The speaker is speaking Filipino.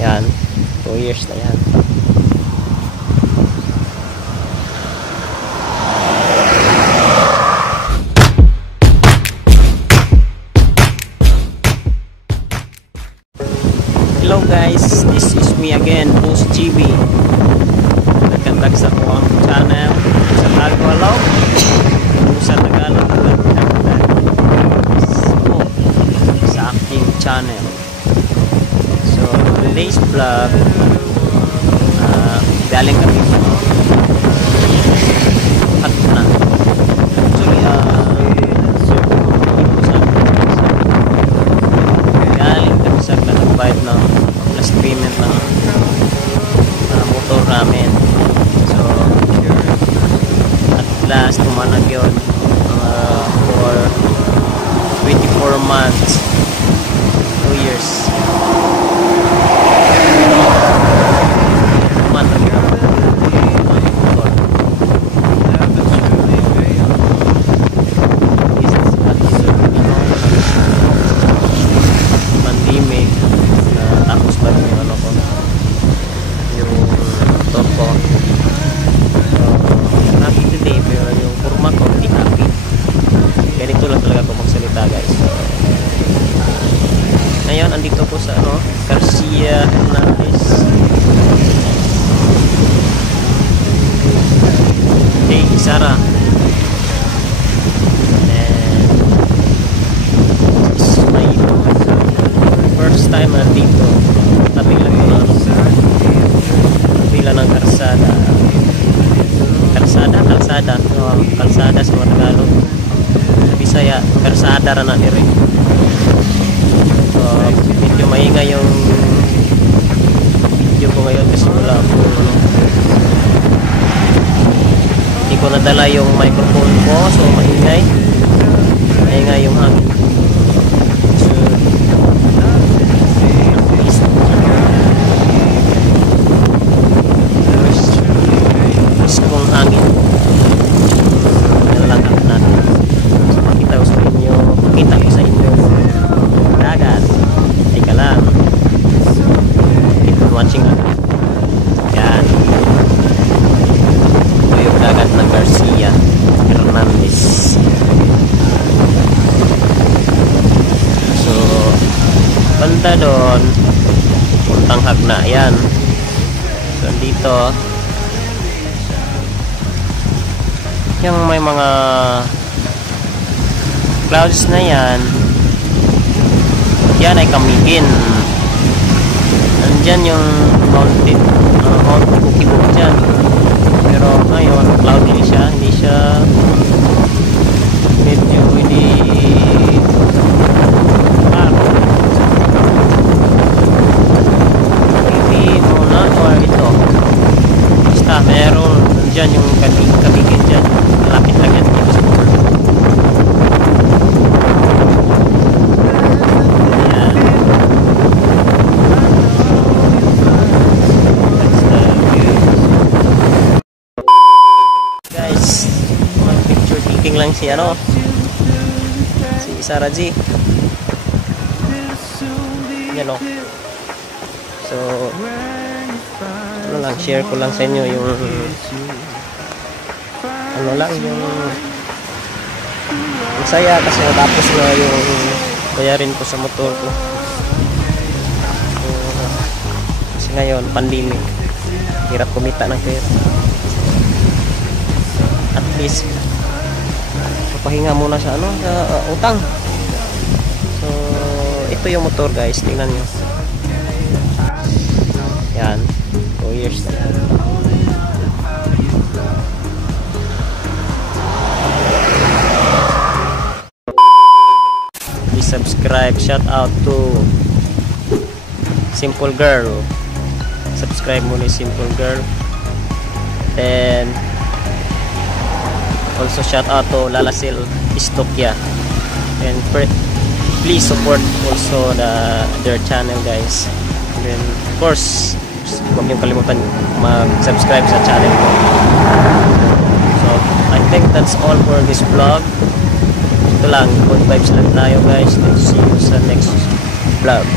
Yan, 2 years na yan. Hello guys, this is me again, Boss GB. Welcome back sa akong channel sa Tagalog. Sa Tagalog sa aking channel. So today's vlog, galing kami at na. Actually, galing kami sa nagbayad ng last payment ng motor namin. So at last tumanag yun for 24 months, 2 years. Tumanag yun motor. Pandemic, tapos ba rin yung ano ko, yung motor ko. So happy today, pero yung kurma ko hindi happy. Ganito lang talaga ako magsalita guys. Ngayon andito po sa Garcia Hernandez. Hey Sara. And this is my first time nandito. Tabi lang yun, tabi lang ng kalsada. Kalsada sa mga Tagalog. Sa Bisaya, kalsada ra na nire. So, medyo maingay yung video ko ngayon kasi wala po hindi ko nadala yung microphone ko, so maingay yung hangin. So kung hangin nalangkap natin. So pakita ko sa inyo dagat. Teka lang, keep on watching lang. Yan, ito yung dagat ng Garcia Hernandez. So banda doon puntang Hagna. Yan, so dito yung may mga clouds na yan ay Kamigin. Nandyan yung Mount Bukibok dyan, pero ngayon cloudy siya, hindi hindi muna or ito basta meron nandyan yung Kamigin dyan, malapit lang yan dito sa motor. Lang si Sara G. Yan o. So lang, share ko lang sa inyo yung yung saya kasi natapos na yung bayarin ko sa motor ko. So, kasi ngayon pandemic, hirap kumita ng pera. At least pahinga muna sa utang. So ito yung motor guys, tingnan nyo. Yan, 2 years na yan. Please subscribe. Shout out to Simple Girl. Subscribe muna Simple Girl. Then also shout out to Lalasil Istokya, and please support also their channel guys. And then of course huwag niyong kalimutan mag-subscribe sa channel ko. So I think that's all for this vlog. Ito lang, good vibes lang tayo guys. Let's see you sa next vlog.